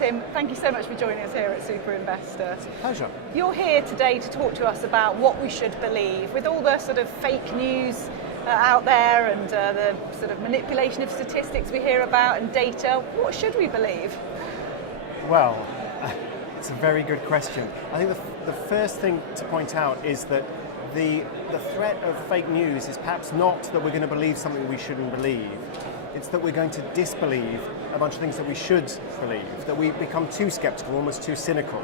Tim, thank you so much for joining us here at Super Investor. It's a pleasure. You're here today to talk to us about what we should believe. With all the sort of fake news out there and the sort of manipulation of statistics we hear about and data, what should we believe? Well, it's a very good question. I think the first thing to point out is that the threat of fake news is perhaps not that we're going to believe something we shouldn't believe. It's that we're going to disbelieve a bunch of things that we should believe, that we become too skeptical, almost too cynical.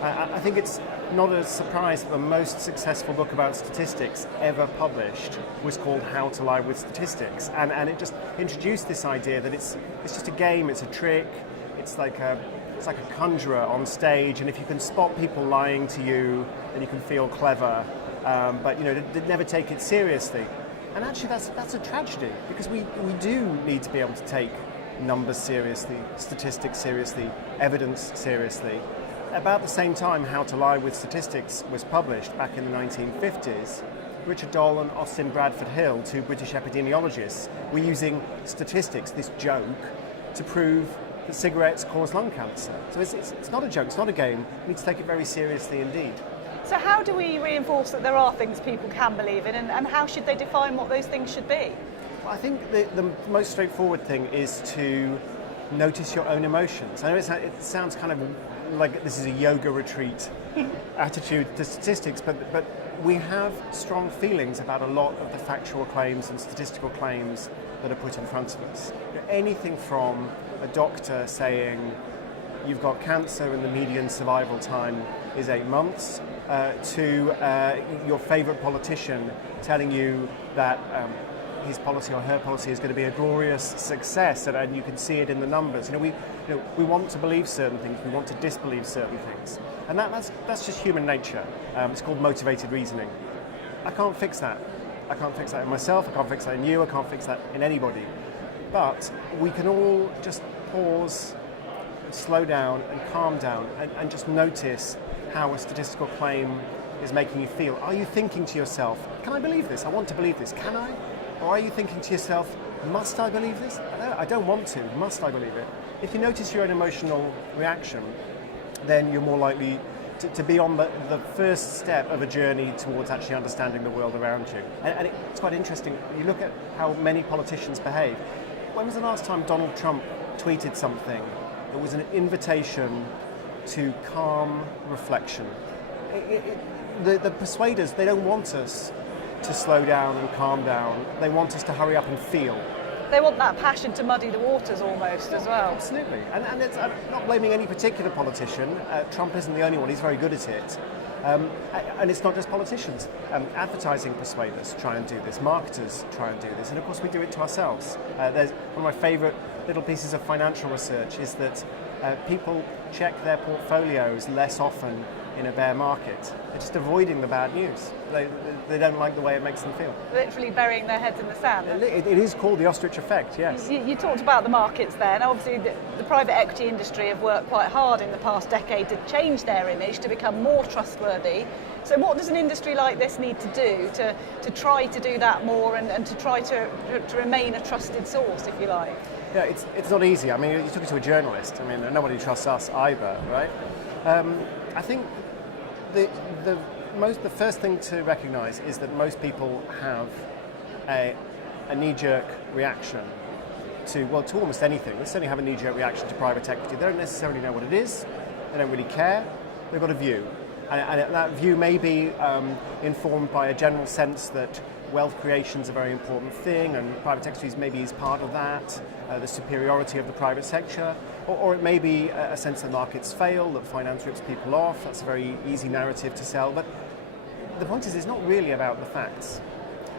I think it's not a surprise that the most successful book about statistics ever published was called How to Lie with Statistics. And it just introduced this idea that it's just a game, it's a trick, it's like a conjurer on stage, and if you can spot people lying to you, then you can feel clever, but never take it seriously. And actually that's a tragedy, because we do need to be able to take numbers seriously, statistics seriously, evidence seriously. About the same time How to Lie with Statistics was published back in the 1950s, Richard Dole and Austin Bradford Hill, two British epidemiologists, were using statistics, this joke, to prove that cigarettes cause lung cancer. So it's not a joke, it's not a game. We need to take it very seriously indeed. So how do we reinforce that there are things people can believe in, and how should they define what those things should be? Well, I think the most straightforward thing is to notice your own emotions. I know it sounds kind of like this is a yoga retreat attitude to statistics, but we have strong feelings about a lot of the factual claims and statistical claims that are put in front of us. Anything from a doctor saying you've got cancer and the median survival time is 8 months, to your favourite politician telling you that his policy or her policy is going to be a glorious success, and you can see it in the numbers. We want to believe certain things, we want to disbelieve certain things, and that's just human nature. It's called motivated reasoning. I can't fix that. I can't fix that in myself, I can't fix that in you, I can't fix that in anybody. But we can all just pause, slow down and calm down and just notice how a statistical claim is making you feel. Are you thinking to yourself, can I believe this? I want to believe this. Can I? Or are you thinking to yourself, must I believe this? I don't want to. Must I believe it? If you notice your own emotional reaction, then you're more likely to be on the first step of a journey towards actually understanding the world around you. And it's quite interesting. You look at how many politicians behave. When was the last time Donald Trump tweeted something that was an invitation to calm reflection? The persuaders, they don't want us to slow down and calm down. They want us to hurry up and feel. They want that passion to muddy the waters almost as well. Absolutely. And I'm not blaming any particular politician. Trump isn't the only one. He's very good at it. And it's not just politicians. Advertising persuaders try and do this. Marketers try and do this. And of course we do it to ourselves. There's one of my favourite little pieces of financial research is that people check their portfolios less often in a bear market. They're just avoiding the bad news. They don't like the way it makes them feel. Literally burying their heads in the sand. It is called the ostrich effect, yes. You talked about the markets there. Now obviously the private equity industry have worked quite hard in the past decade to change their image, to become more trustworthy. So what does an industry like this need to do to try to do that more and to try to remain a trusted source, if you like? Yeah, it's not easy. I mean, you're talking to a journalist. I mean, nobody trusts us either, right? I think the first thing to recognise is that most people have a knee-jerk reaction to almost anything. They certainly have a knee-jerk reaction to private equity. They don't necessarily know what it is. They don't really care. They've got a view. And that view may be informed by a general sense that wealth creation is a very important thing, and private equities maybe is part of that, the superiority of the private sector, or it may be a sense that markets fail, that finance rips people off. That's a very easy narrative to sell. But the point is, it's not really about the facts,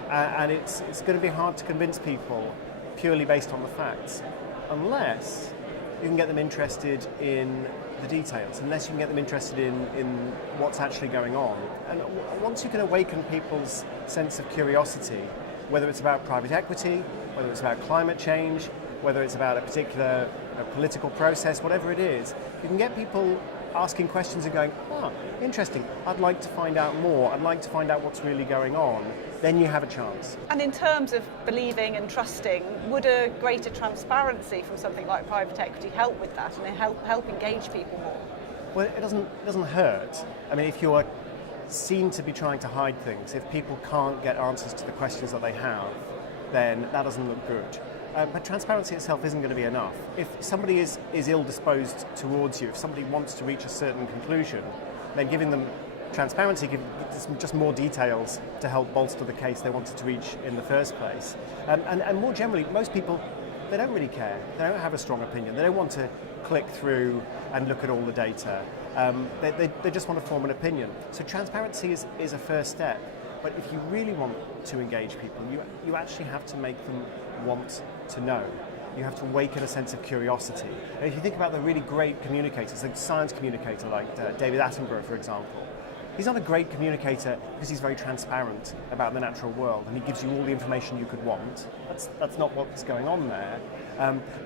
and it's going to be hard to convince people purely based on the facts, unless you can get them interested in the details, unless you can get them interested in what's actually going on. And once you can awaken people's sense of curiosity, whether it's about private equity, whether it's about climate change, whether it's about a particular political process, whatever it is, you can get people asking questions and going, interesting, I'd like to find out more, I'd like to find out what's really going on, then you have a chance. And in terms of believing and trusting, would a greater transparency from something like private equity help with that and help engage people more? Well, it doesn't hurt. I mean, if you're seen to be trying to hide things, if people can't get answers to the questions that they have, then that doesn't look good. But transparency itself isn't going to be enough. If somebody is ill-disposed towards you, if somebody wants to reach a certain conclusion, then giving them transparency gives just more details to help bolster the case they wanted to reach in the first place. And more generally, most people, they don't really care. They don't have a strong opinion. They don't want to click through and look at all the data. They just want to form an opinion. So transparency is a first step. But if you really want to engage people, you actually have to make them want to know. You have to awaken a sense of curiosity. And if you think about the really great communicators, a science communicator like David Attenborough, for example, he's not a great communicator because he's very transparent about the natural world and he gives you all the information you could want. That's not what's going on there.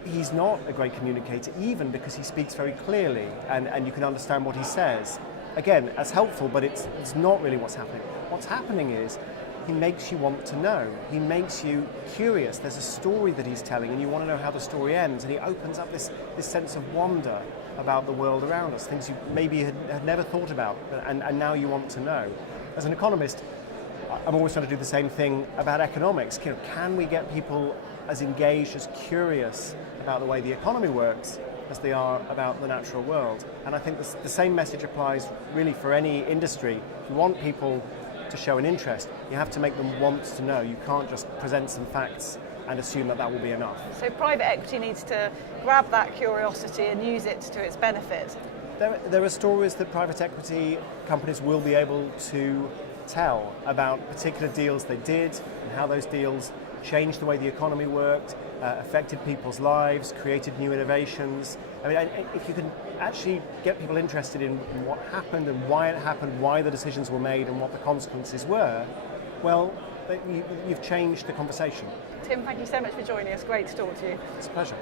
He's not a great communicator even because he speaks very clearly and you can understand what he says. Again, that's helpful, but it's not really what's happening. What's happening is he makes you want to know. He makes you curious. There's a story that he's telling and you want to know how the story ends, and he opens up this sense of wonder about the world around us, things you maybe had never thought about, and now you want to know. As an economist, I'm always trying to do the same thing about economics. Can we get people as engaged, as curious about the way the economy works as they are about the natural world? And I think the same message applies really for any industry. If you want people to show an interest, you have to make them want to know. You can't just present some facts and assume that will be enough. So private equity needs to grab that curiosity and use it to its benefit. There are stories that private equity companies will be able to tell about particular deals they did and how those deals changed the way the economy worked, affected people's lives, created new innovations. I mean, if you can actually get people interested in what happened and why it happened, why the decisions were made and what the consequences were, well, you've changed the conversation. Tim, thank you so much for joining us. Great to talk to you. It's a pleasure.